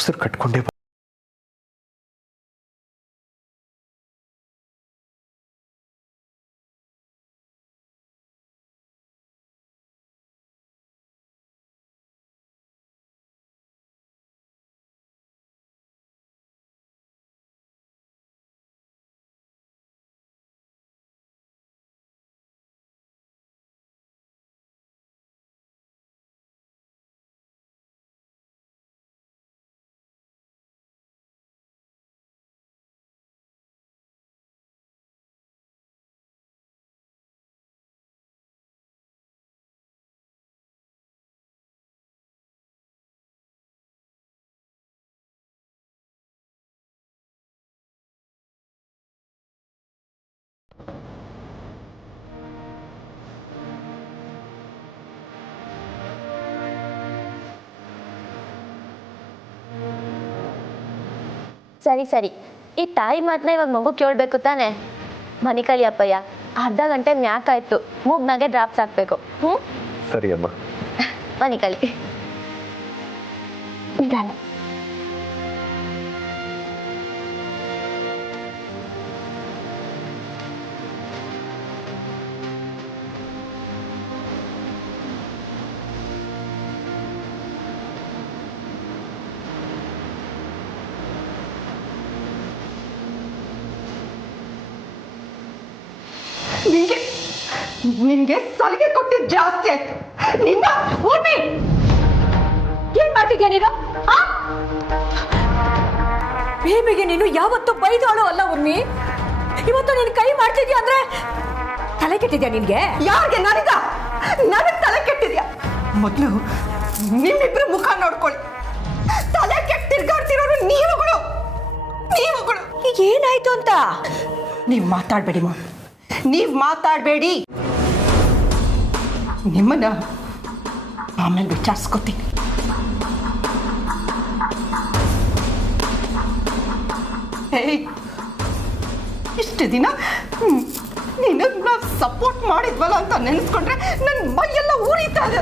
ಉಸಿರು ಕಟ್ಕೊಂಡೇ ಸರಿ ಸರಿ, ಈ ತಾಯಿ ಮಾತನ್ನ ಇವಾಗ ಮಗು ಕೇಳಬೇಕು ತಾನೆ. ಮನೆ ಕಳಿ ಅಪ್ಪಯ್ಯ, ಅರ್ಧ ಗಂಟೆ ಮ್ಯಾಕಾಯ್ತು, ಮೂಗ್ನಾಗೆ ಡ್ರಾಪ್ಸ್ ಹಾಕ್ಬೇಕು. ಸರಿ ಅಮ್ಮ. ಮನೆ ಕಳಿ ನಿನ್ಗೆ ಸಲಿಗೆ ಕೊಟ್ಟಿದ್ ಜಾಸ್ತಿ ಆಯ್ತು. ನಿನ್ನ ಊರ್ಮಿ ಏನ್ ಮಾಡ್ತಿದ್ಯಾ ನೀನು? ಬೇಬಿಗೆ ನೀನು ಯಾವತ್ತೂ ಬೈದಾಳು ಅಲ್ಲ ಉರ್ಮಿ. ಇವತ್ತು ನೀನು ಕೈ ಮಾಡ್ತಿದ್ಯಾ ಅಂದ್ರೆ ತಲೆ ಕೆಟ್ಟಿದ್ಯಾ ನಿನ್ಗೆ? ಯಾರಿಗೆ? ನನಗ್ ತಲೆ ಕೆಟ್ಟಿದ್ಯಾ? ಮೊದ್ಲು ನಿಮ್ಮಿಬ್ರು ಮುಖ ನೋಡ್ಕೊಳ್ಳಿ. ತಲೆ ಕೆಟ್ಟ ತಿರ್ಗಾಡ್ತಿರೋರು ನೀವುಗಳು. ಈಗ ಏನಾಯ್ತು ಅಂತ ನೀವ್ ಮಾತಾಡ್ಬೇಡಿ ಮಾ, ನೀವ್ ಮಾತಾಡ್ಬೇಡಿ. ನಿಮ್ಮನ್ನ ಆಮೇಲೆ ವಿಚಾರಿಸ್ಕೊತೀನಿ. ಇಷ್ಟು ದಿನ ನಿನ್ನ ಸಪೋರ್ಟ್ ಮಾಡಿದ್ವಲ್ಲ ಅಂತ ನೆನೆಸ್ಕೊಂಡ್ರೆ ನನ್ನ ಮೈಯೆಲ್ಲ ಉರಿತಾ ಇದೆ.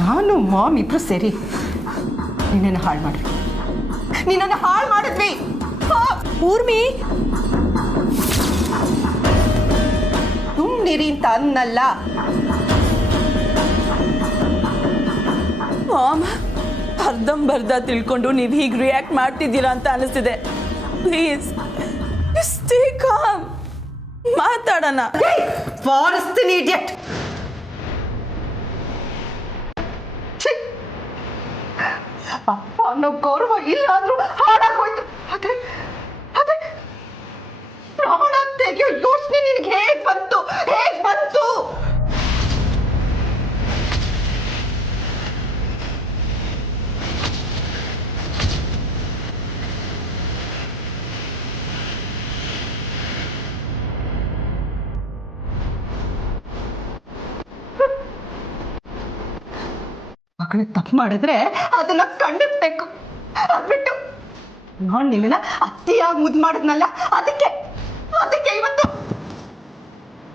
ನಾನು ಮಾಮ್ ಇಬ್ರು ಸೇರಿ ನಿನ್ನನ್ನು ಹಾಳು ಮಾಡಿದ್ವಿ. ಊರ್ಮಿ ಸುಮ್ನಿರಿ ಅಂತ ಅನ್ನಲ್ಲ. ಮಾಮ್, ಅರ್ಧಂಬರ್ಧ ತಿಳ್ಕೊಂಡು ನೀವು ಹೀಗೆ ರಿಯಾಕ್ಟ್ ಮಾಡ್ತಿದ್ದೀರಾ ಅಂತ ಅನಿಸ್ತಿದೆ. ಪ್ಲೀಸ್ ಸ್ಟೇ ಕಾಮ್, ಮಾತಾಡೋಣ. Forest idiot. ಅಪ್ಪ ಅನ್ನೋ ಗೌರವ ಇಲ್ಲಾದ್ರೂ ಹಾಳಾಗೋಯ್ತು. ಅದೇ ಪ್ರಾಣ ತೆಗೆಯೋ ಯೋಚನೆ ನಿನಗೆ ಹೇಗ್ ಬಂತು? ಮಗಳು ತಪ್ಪು ಮಾಡಿದ್ರೆ ಅದನ್ನ ಖಂಡಿಸ್ಬೇಕು. ಅದ್ಬಿಟ್ಟು ನಾನು ನಿನ್ನ ಅತ್ತಿಯಾಗಿ ಮುದ್ದು ಮಾಡಿದ್ನಲ್ಲ, ಅದಕ್ಕೆ ಇವತ್ತು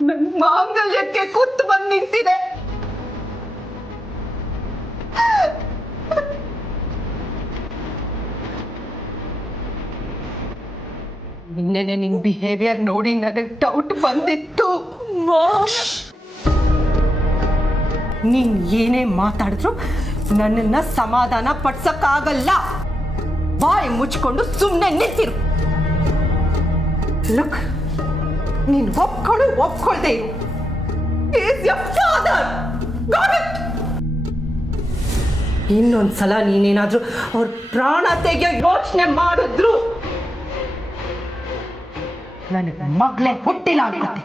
ನನ್ನ ಮಾಂಗಲ್ಯಕ್ಕೆ ಕೂತು ಬಂದು ನಿಂತಿದೆ. ನಿನ್ನೆ ನಿನ್ ಬಿಹೇವಿಯರ್ ನೋಡಿ ನನಗೆ ಡೌಟ್ ಬಂದಿತ್ತು. ನೀನ್ ಏನೇ ಮಾತಾಡಿದ್ರು ನನ್ನನ್ನ ಸಮಾಧಾನ ಪಡ್ಸಕ್ಕಾಗಲ್ಲ. ಬಾಯಿ ಮುಚ್ಕೊಂಡು ಸುಮ್ಮನೆ ನಿಂತಿರು. ಲುಕ್, ನೀನ್ ಒಪ್ಕೊಳ್ದೆ ಇರು. Is your father. Got it? ಇನ್ನೊಂದ್ಸಲ ನೀನೇನಾದ್ರೂ ಅವ್ರ ಪ್ರಾಣ ತೆಗೆಯೋ ಯೋಚನೆ ಮಾಡಿದ್ರು ನನಗೆ ಮಗಳೇ ಹುಟ್ಟಿಲ್ಲ ಆಗುತ್ತೆ.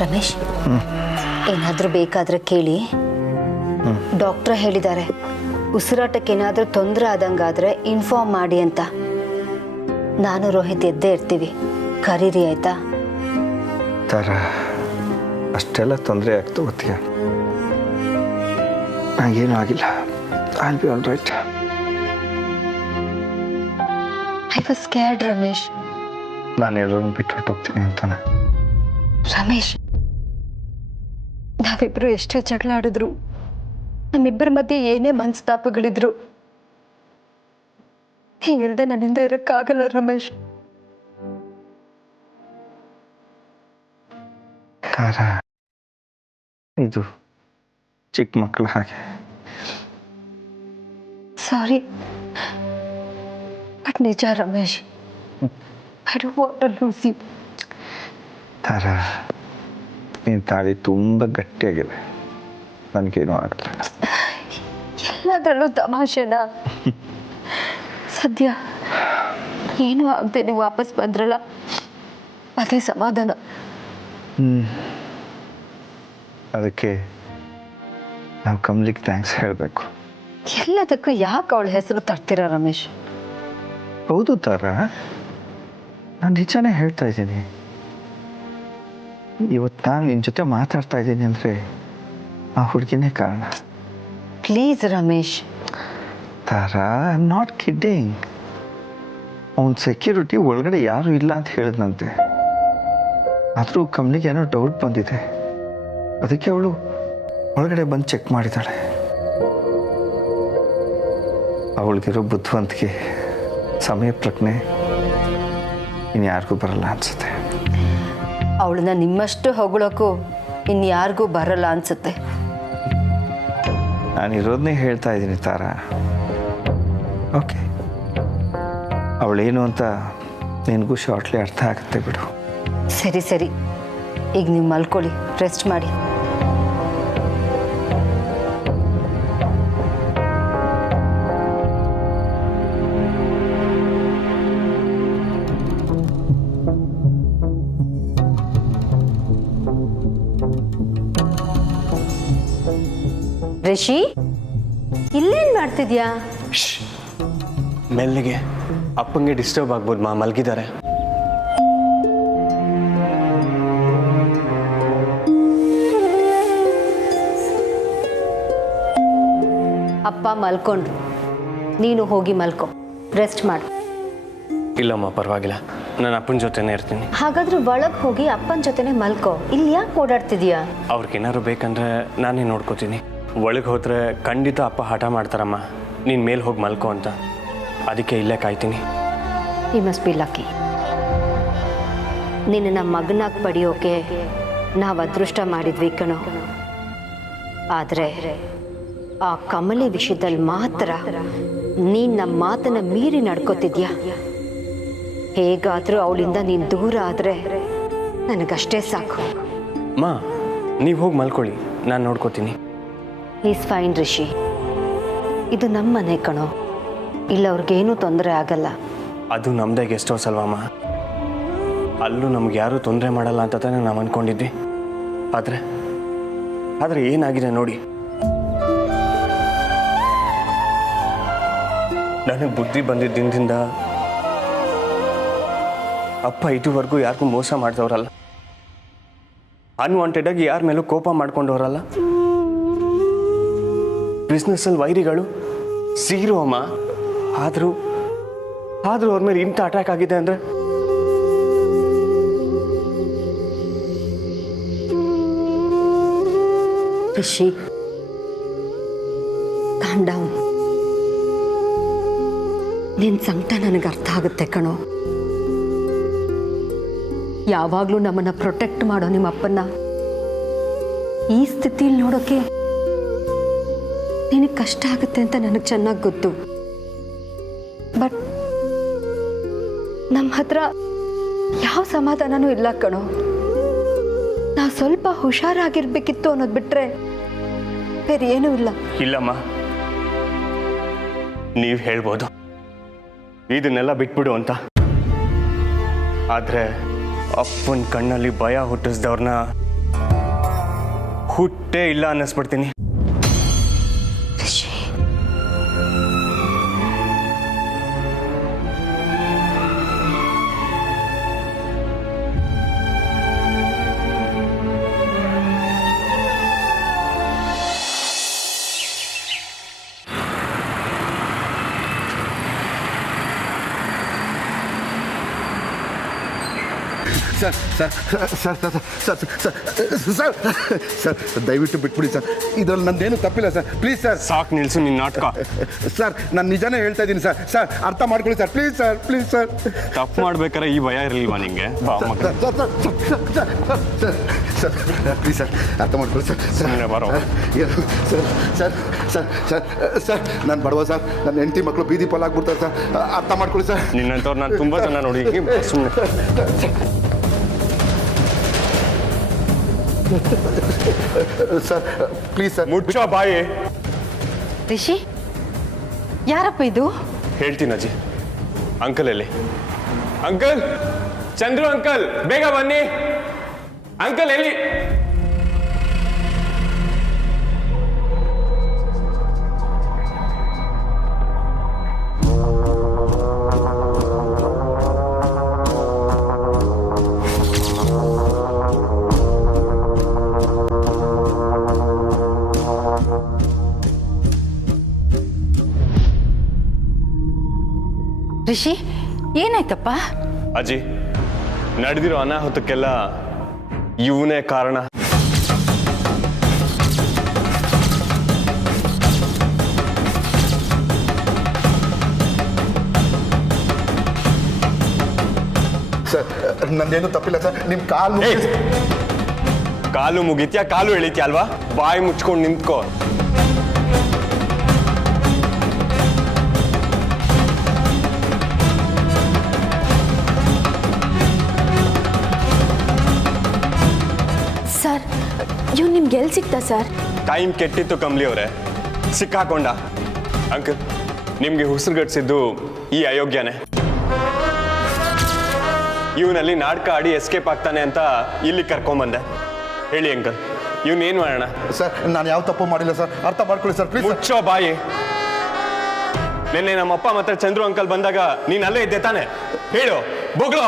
ರಮೇಶ್, ಏನಾದರೂ ಬೇಕಾದ್ರೆ ಕೇಳಿ. ಡಾಕ್ಟ್ರ ಹೇಳಿದ್ದಾರೆ, ಉಸಿರಾಟಕ್ಕೆ ಏನಾದರೂ ತೊಂದರೆ ಆದಂಗಾದ್ರೆ ಇನ್ಫಾರ್ಮ್ ಮಾಡಿ ಅಂತ. ನಾನು ರೋಹಿತ್ ಎದ್ದೇ ಇರ್ತೀವಿ, ಕರೀರಿ ಆಯ್ತಾ? ತಾರ, ಅಷ್ಟೆಲ್ಲ ತೊಂದರೆ ಆಗ್ತು ಗೊತ್ತಿಗೆ. ನಂಗೇನು ಆಗಿಲ್ಲ. I B all right. I was scared Ramesh. ನಾನು ಎಲ್ಲರನ್ನು ಬಿಟ್ಟು ಹೊರಟೋಗ್ತೀನಿ ಅಂತಾನೆ. ರಮೇಶ್, ನಾವಿಬ್ರು ಎಷ್ಟೇ ಜಗಳ ಆಡಿದ್ರು, ನಮ್ಮಿಬ್ಬರ ಮಧ್ಯೆ ಏನೇ ಮನಸ್ತಾಪಗಳಿದ್ರು, ಹೀಗಿಲ್ಲದೆ ನನ್ನಿಂದ ಇರಕ್ಕಾಗಲ್ಲ ರಮೇಶ್. ತಾರ, ಇದು ಚಿಕ್ಕ ಮಕ್ಕಳ ಹಾಗೆ. ಸಾರಿ, ಬಟ್ ನಿಜ Ramesh. I don't want to lose you. Tara, ನಿನ್ನ ತಾಳಿ ತುಂಬ ಗಟ್ಟಿಯಾಗಿದೆ, ನನಗೇನು ಆಗಲ್ಲ. ಎಲ್ಲದರಲ್ಲೂ ತಮಾಷೆನ. ಸದ್ಯ ಏನೂ ಆಗದೆ ನೀವು ವಾಪಸ್ ಬಂದ್ರಲ್ಲ, ಅದೇ ಸಮಾಧಾನ. ಅದಕ್ಕೆ ನಾವು ಕಮಲಿಗೆ ಥ್ಯಾಂಕ್ಸ್ ಹೇಳಬೇಕು. ಎಲ್ಲದಕ್ಕೂ ಯಾಕೆ ಅವಳ ಹೆಸರು ತರ್ತೀರಾ ರಮೇಶ್? ಹೌದು ತಾರ, ನಾನು ನಿಜಾನೇ ಹೇಳ್ತಾ ಇದ್ದೀನಿ. ಇವತ್ತು ನಾನು ನಿನ್ನ ಜೊತೆ ಮಾತಾಡ್ತಾ ಇದ್ದೀನಿ ಅಂದರೆ ಆ ಹುಡುಗಿನೇ ಕಾರಣ. Please Ramesh. Tara, I am not kidding. ಅವನ ಸೆಕ್ಯೂರಿಟಿ ಒಳಗಡೆ ಯಾರೂ ಇಲ್ಲ ಅಂತ ಹೇಳಿದ್ನಂತೆ. ಆದರೂ ಕಮಲಿಗೆ ಏನೋ ಡೌಟ್ ಬಂದಿದೆ, ಅದಕ್ಕೆ ಅವಳು ಒಳಗಡೆ ಬಂದು ಚೆಕ್ ಮಾಡಿದ್ದಾಳೆ. ಅವಳಿಗಿರೋ ಬುದ್ಧಿವಂತಿಕೆ, ಸಮಯ ಪ್ರಜ್ಞೆ ಇನ್ಯಾರಿಗೂ ಬರಲ್ಲ ಅನ್ಸುತ್ತೆ. ಅವಳನ್ನ ನಿಮ್ಮಷ್ಟು ಹೊಗಳೋಕ್ಕೂ ಇನ್ಯಾರಿಗೂ ಬರಲ್ಲ ಅನ್ಸುತ್ತೆ. ನಾನು ಇರೋದನ್ನೇ ಹೇಳ್ತಾ ಇದ್ದೀನಿ ತಾರ. ಓಕೆ, ಅವಳೇನು ಅಂತ ನಿನಗೂ ಶಾರ್ಟ್ಲಿ ಅರ್ಥ ಆಗುತ್ತೆ ಬಿಡು. ಸರಿ ಸರಿ, ಈಗ ನೀವು ಮಲ್ಕೊಳ್ಳಿ, ರೆಸ್ಟ್ ಮಾಡಿ. ರಿಷಿ, ಇಲ್ಲೇನ್ ಮಾಡ್ತಿದ್ಯಾ? ಮೆಲ್ಲಿಗೆ, ಅಪ್ಪಂಗೆ ಡಿಸ್ಟರ್ಬ್ ಆಗ್ಬೋದು ಮಾ, ಮಲಗಿದ್ದಾರೆ. ಅಪ್ಪ ಮಲ್ಕೊಂಡ್ರು, ನೀನು ಹೋಗಿ ಮಲ್ಕೊ, ರೆಸ್ಟ್ ಮಾಡು. ಇಲ್ಲಮ್ಮ, ಪರವಾಗಿಲ್ಲ, ನಾನು ಅಪ್ಪನ ಜೊತೆನೇ ಇರ್ತೀನಿ. ಹಾಗಾದ್ರೆ ಒಳಗೆ ಹೋಗಿ ಅಪ್ಪನ ಜೊತೆನೆ ಮಲ್ಕೊ. ಇಲ್ಲಿ ಯಾಕೆ ಓಡಾಡ್ತಿದ್ಯಾ? ಅವ್ರಿಗೇನಾದ್ರು ಬೇಕಂದ್ರೆ ನಾನೇ ನೋಡ್ಕೋತೀನಿ. ಒಳಗೆ ಹೋದ್ರೆ ಖಂಡಿತ ಅಪ್ಪ ಹಠ ಮಾಡ್ತಾರಮ್ಮ, ನೀನು ಮೇಲೆ ಹೋಗಿ ಮಲ್ಕೋ ಅಂತ. ಅದಕ್ಕೆ ಇಲ್ಲೇ ಕಾಯ್ತೀನಿ. You must be lucky. ನಿನ್ನ ಮಗನಾಗಿ ಪಡೆಯೋಕೆ ನಾವು ಅದೃಷ್ಟ ಮಾಡಿದ್ವಿ ಕಣೋ. ಆದರೆ ಆ ಕಮಲಿ ವಿಷಯದಲ್ಲಿ ಮಾತ್ರ ನೀನು ನಮ್ಮ ಮಾತನ್ನ ಮೀರಿ ನಡ್ಕೋತಿದ್ಯಾ. ಹೇಗಾದರೂ ಅವಳಿಂದ ನೀನು ದೂರ ಆದರೆ ನನಗಷ್ಟೇ ಸಾಕು. ಮಾ, ನೀವು ಹೋಗಿ ಮಲ್ಕೊಳ್ಳಿ, ನಾನು ನೋಡ್ಕೋತೀನಿ. ಈಸ್ ಫೈನ್ ರಿಷಿ, ಇದು ನಮ್ಮ ಮನೆ ಕಣೋ, ಇಲ್ಲ ಅವ್ರಿಗೇನೂ ತೊಂದರೆ ಆಗಲ್ಲ. ಅದು ನಮ್ಮದೇ ಗೆಸ್ಟ್ ಹೌಸ್ ಅಲ್ವಮ್ಮ, ಅಲ್ಲೂ ನಮ್ಗೆ ಯಾರೂ ತೊಂದರೆ ಮಾಡಲ್ಲ ಅಂತ ತಾನೇ ನಾವು ಅಂದ್ಕೊಂಡಿದ್ವಿ. ಆದರೆ ಏನಾಗಿದೆ ನೋಡಿ. ನನಗೆ ಬುದ್ಧಿ ಬಂದಿದ್ದ ದಿನದಿಂದ ಅಪ್ಪ ಇದುವರೆಗೂ ಯಾರಿಗೂ ಮೋಸ ಮಾಡಿದವರಲ್ಲ, ಅನ್ವಾಂಟೆಡಾಗಿ ಯಾರ ಮೇಲೂ ಕೋಪ ಮಾಡ್ಕೊಂಡವರಲ್ಲ. ಬಿಸ್ನೆಸ್ಸಲ್ಲಿ ವೈರಿಗಳು ಸೀರೋ ಅಮ್ಮ. ಆದರೂ ಅವ್ರ ಮೇಲೆ ಇಂಥ ಅಟ್ಯಾಕ್ ಆಗಿದೆ ಅಂದರೆ ರಿಷಿ, ಕಾಮ್ ಡೌನ್. ನಿನ್ನ ಸಂಕಟ ನನಗೆ ಅರ್ಥ ಆಗುತ್ತೆ ಕಣೋ. ಯಾವಾಗಲೂ ನಮ್ಮನ್ನು ಪ್ರೊಟೆಕ್ಟ್ ಮಾಡೋ ನಿಮ್ಮ ಅಪ್ಪನ್ನ ಈ ಸ್ಥಿತಿಯಲ್ಲಿ ನೋಡೋಕೆ ನಿನಗೆ ಕಷ್ಟ ಆಗುತ್ತೆ ಅಂತ ನನಗೆ ಚೆನ್ನಾಗಿ ಗೊತ್ತು. ಬಟ್ ನಮ್ಮ ಹತ್ರ ಯಾವ ಸಮಾಧಾನನೂ ಇಲ್ಲ ಕಣೋ. ನಾವು ಸ್ವಲ್ಪ ಹುಷಾರಾಗಿರ್ಬೇಕಿತ್ತು ಅನ್ನೋದು ಬಿಟ್ರೆ ಬೇರೆ ಏನೂ ಇಲ್ಲ. ಇಲ್ಲಮ್ಮ, ನೀವು ಹೇಳ್ಬೋದು ಇದನ್ನೆಲ್ಲ ಬಿಟ್ಬಿಡು ಅಂತ. ಆದರೆ ಅಪ್ಪನ ಕಣ್ಣಲ್ಲಿ ಭಯ ಹುಟ್ಟಿಸ್ದವ್ರನ್ನ ಹುಟ್ಟೇ ಇಲ್ಲ ಅನ್ನಿಸ್ಬಿಡ್ತೀನಿ. Sir sir sir sir sir sir sir ದಯವಿಟ್ಟು ಬಿಟ್ಬಿಡಿ ಸರ್, ಇದರಲ್ಲಿ ನಂದೇನು ತಪ್ಪಿಲ್ಲ ಸರ್, ಪ್ಲೀಸ್ ಸರ್. ಸಾಕು ನಿಲ್ಸು ನಿನ್ನ ನಾಟಕ. ಸರ್ ನಾನು ನಿಜಾನೇ ಹೇಳ್ತಾ ಇದ್ದೀನಿ ಸರ್, ಸರ್ ಅರ್ಥ ಮಾಡ್ಕೊಳ್ಳಿ sir, please sir, please sir. ತಪ್ಪು ಮಾಡ್ಬೇಕಾರೆ ಈ ಭಯ ಇರಲಿಲ್ವಾ ನಿಂಗೆ? ಸರ್ ಪ್ಲೀಸ್ ಸರ್ ಅರ್ಥ ಮಾಡ್ಕೊಳ್ಳಿ ಸರ್. ಸುಮ್ಮನೆ ಬರೋ. Sir sir sir sir sir ನಾನು ಬಡವ ಸರ್, ನನ್ನ ಹೆಂಡತಿ ಮಕ್ಕಳು ಬೀದಿ ಪಾಲಾಗ್ಬಿಡ್ತಾರೆ ಸರ್, ಅರ್ಥ ಮಾಡ್ಕೊಳ್ಳಿ ಸರ್. ನಿನ್ನಂತವ್ರು ನಾನು ತುಂಬ ಜನ ನೋಡಿ ಸುಮ್ಮನೆ. Sir please sir. ಮುಚ್ಚೋ ಬಾಯಿ. ರಿಷಿ, ಯಾರಪ್ಪ ಇದು? ಹೇಳ್ತೀನಿ ಅಜ್ಜಿ. ಅಂಕಲ್ ಎಲ್ಲಿ? ಅಂಕಲ್, ಚಂದ್ರು ಅಂಕಲ್ ಬೇಗ ಬನ್ನಿ. ಅಂಕಲ್ ಎಲ್ಲಿ? ರಿಷಿ, ಏನಾಯ್ತಪ್ಪ? ಅಜ್ಜಿ, ನಡೆದಿರೋ ಅನಾಹುತಕ್ಕೆಲ್ಲ ಇವನೇ ಕಾರಣ. ಸರ್ ನಂದೇನು ತಪ್ಪಿಲ್ಲ ಸರ್, ನಿಮ್ಮ ಕಾಲು ಮುಗಿತ್ಯಾ? ಕಾಲು ಎಳಿತ್ಯಾ ಅಲ್ವಾ? ಬಾಯಿ ಮುಚ್ಕೊಂಡು ನಿಂತ್ಕೋ. ಸರ್ ಇವ್ ನಿಮ್ಗೆ ಎಲ್ಲಿ ಸಿಗ್ತಾ ಸರ್? ಟೈಮ್ ಕೆಟ್ಟಿತ್ತು ಕಮ್ಲಿ ಅವರೇ, ಸಿಕ್ಕಾಕೊಂಡ. ಅಂಕಲ್, ನಿಮ್ಗೆ ಉಸಿರುಗಟ್ಟಿಸಿದ್ದು ಈ ಅಯೋಗ್ಯನೇ. ಇವನಲ್ಲಿ ನಾಟಕ ಆಡಿ ಎಸ್ಕೇಪ್ ಆಗ್ತಾನೆ ಅಂತ ಇಲ್ಲಿ ಕರ್ಕೊಂಬಂದೆ. ಹೇಳಿ ಅಂಕಲ್, ಇವನೇನ್ ಮಾಡೋಣ? ಸರ್ ನಾನು ಯಾವ ತಪ್ಪು ಮಾಡಿಲ್ಲ ಸರ್, ಅರ್ಥ ಮಾಡ್ಕೊಳ್ಳಿ ಸರ್, ಪ್ಲೀಸ್. ಮುಚ್ಚೋ ಬಾಯಿ. ನಿನ್ನೆ ನಮ್ಮಪ್ಪ ಮತ್ತೆ ಚಂದ್ರು ಅಂಕಲ್ ಬಂದಾಗ ನೀನ್ ಅಲ್ಲೇ ಇದ್ದೆ ತಾನೆ? ಹೇಳು, ಬೊಗ್ಳೋ.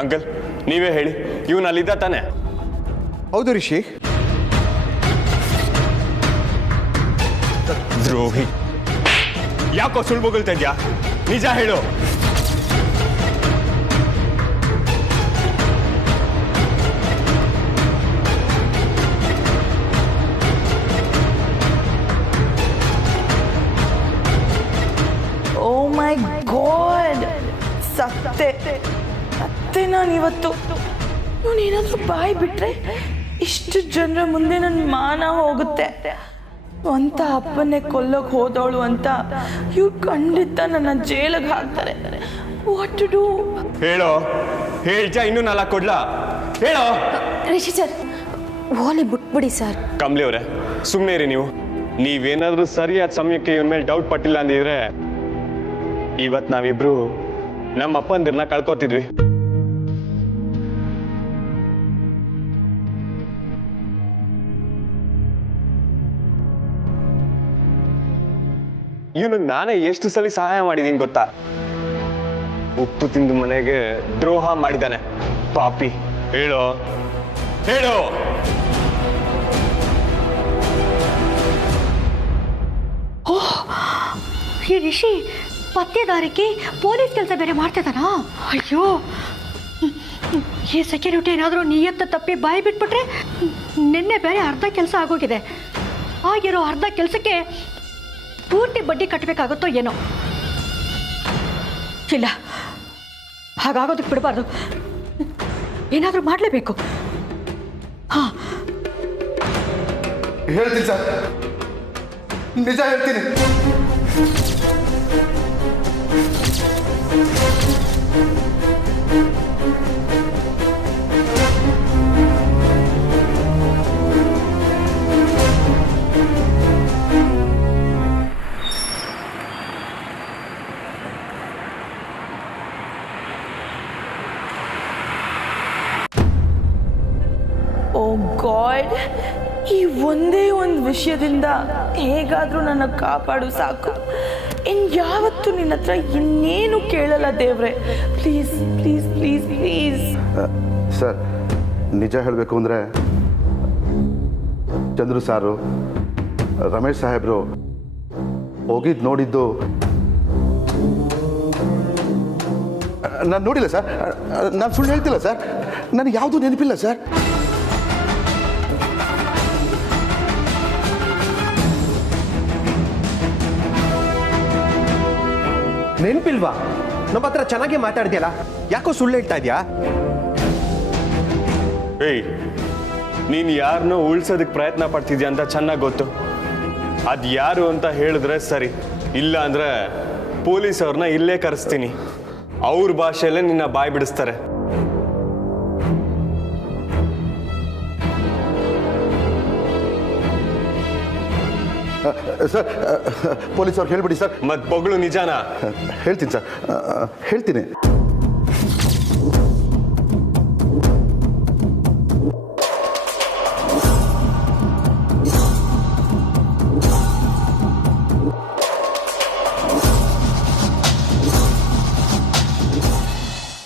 ಅಂಕಲ್ ನೀವೇ ಹೇಳಿ, ಇವನು ಅಲ್ಲಿದ್ದ ತಾನೆ? ಹೌದು ರಿಷಿ. ದ್ರೋಹಿ, ಯಾಕೋ ಸುಳ್ಳು ಬೊಗಳ್ತಾ ಇದ್ಯಾ? ನಿಜ ಹೇಳು. ಓ ಮೈ ಗಾಡ್, ಸತ್ತೆ ಮತ್ತೆ ನಾನು ಇವತ್ತು ಇವನೇನಾದ್ರೂ ಬಾಯಿ ಬಿಟ್ರೆ ಇಷ್ಟು ಜನರ ಮುಂದೆ ನನ್ನ ಮಾನ ಹೋಗುತ್ತೆ. ಸ್ವಂತ ಅಪ್ಪನ್ನೇ ಕೊಲ್ಲೋಕೆ ಹೋದವಳು ಅಂತ ಇವ್ರು ಖಂಡಿತ ನನ್ನ ಜೈಲಿಗೆ ಹಾಕ್ತಾರೆ. What to do? ಹೇಳೋ, ಹೇಳ್ಜಾ? ಇನ್ನೂ 4 ಕೊಡ್ಲಾ? ಹೇಳೋ. ರಿಷಿ ಸರ್, ಓಲಿ ಬಿಟ್ಬಿಡಿ ಸರ್. ಕಮ್ಲಿ ಅವರೇ ಸುಮ್ಮನೆ ಇರಿ ನೀವು. ನೀವೇನಾದ್ರೂ ಸರಿಯಾದ ಸಮಯಕ್ಕೆ ಇವನ್ ಮೇಲೆ ಡೌಟ್ ಪಟ್ಟಿಲ್ಲ ಅಂದಿದ್ರೆ ಇವತ್ತು ನಾವಿಬ್ರು ನಮ್ಮ ಅಪ್ಪಂದಿರನ್ನ ಕಳ್ಕೊತಿದ್ವಿ. ಇವನು ನಾನೇ ಎಷ್ಟು ಸಲ ಸಹಾಯ ಮಾಡಿದೀನಿ ಗೊತ್ತಾ? ಉಪ್ಪು ತಿಂದು ಮನೆಗೆ ದ್ರೋಹ ಮಾಡಿದ್ದಾನೆ ಪಾಪಿ. ಹೇಳೋ, ಹೇಳೋ. ಈ ರಿಷಿ ಪತ್ತೆದಾರಿಕೆ ಪೊಲೀಸ್ ಕೆಲಸ ಬೇರೆ ಮಾಡ್ತಿದ್ದಾನಾ? ಅಯ್ಯೋ, ಈ ಸೆಕ್ಯೂರಿಟಿ ಏನಾದರೂ ನಿಯತ್ತ ತಪ್ಪಿ ಬಾಯಿ ಬಿಟ್ಬಿಟ್ರೆ ನಿನ್ನೆ ಬೇರೆ ಅರ್ಧ ಕೆಲಸ ಆಗೋಗಿದೆ. ಆಗಿರೋ ಅರ್ಧ ಕೆಲಸಕ್ಕೆ ಪೂರ್ತಿ ಬಡ್ಡಿ ಕಟ್ಟಬೇಕಾಗುತ್ತೋ ಏನೋ. ಇಲ್ಲ, ಹಾಗಾಗೋದಕ್ಕೆ ಬಿಡಬಾರ್ದು, ಏನಾದರೂ ಮಾಡಲೇಬೇಕು. ಹಾಂ, ಹೇಳ್ತೀನಿ ಸರ್, ನಿಜ ಹೇಳ್ತೀನಿ. ವಿಷಯದಿಂದ ಹೇಗಾದರೂ ನನ್ನ ಕಾಪಾಡು ಸಾಕು. ಇನ್ಯಾವತ್ತೂ ನಿನ್ನ ಹತ್ರ ಇನ್ನೇನು ಕೇಳಲ್ಲ ದೇವ್ರೆ. Please please please please. Sir, ನಿಜ ಹೇಳಬೇಕು ಅಂದರೆ ಚಂದ್ರು ಸಾರು, ರಮೇಶ್ ಸಾಹೇಬರು ಹೋಗಿದ್ದು ನೋಡಿದ್ದು ನಾನು ನೋಡಿಲ್ಲ ಸರ್. ನಾನು ಸುಳ್ಳು ಹೇಳ್ತಿಲ್ಲ ಸರ್. ನನಗೆ ಯಾವುದೂ ನೆನಪಿಲ್ಲ ಸರ್. ನೆನಪಿಲ್ವಾ? ನಮ್ಮ ಹತ್ರ ಚೆನ್ನಾಗಿ ಮಾತಾಡ್ತೀಯಲ್ಲ, ಯಾಕೋ ಸುಳ್ಳು ಹೇಳ್ತಾ ಇದೆಯಾ? ಏಯ್, ನೀನು ಯಾರನ್ನೋ ಉಳ್ಸೋದಕ್ಕೆ ಪ್ರಯತ್ನ ಪಡ್ತಿದ್ಯಾ ಅಂತ ಚೆನ್ನಾಗಿ ಗೊತ್ತು. ಅದು ಯಾರು ಅಂತ ಹೇಳಿದ್ರೆ ಸರಿ, ಇಲ್ಲ ಅಂದ್ರೆ ಪೊಲೀಸ್ ಅವ್ರನ್ನ ಇಲ್ಲೇ ಕರೆಸ್ತೀನಿ. ಅವ್ರ ಭಾಷೆಯಲ್ಲೇ ನಿನ್ನ ಬಾಯಿ ಬಿಡಿಸ್ತಾರೆ. ಸರ್, ಪೊಲೀಸ್ ಅವ್ರು ಹೇಳ್ಬಿಡಿ ಸರ್. ಮತ್ ಬೊಗಳು ನಿಜಾನಾ? ಹೇಳ್ತೀನಿ ಸರ್, ಹೇಳ್ತೀನಿ.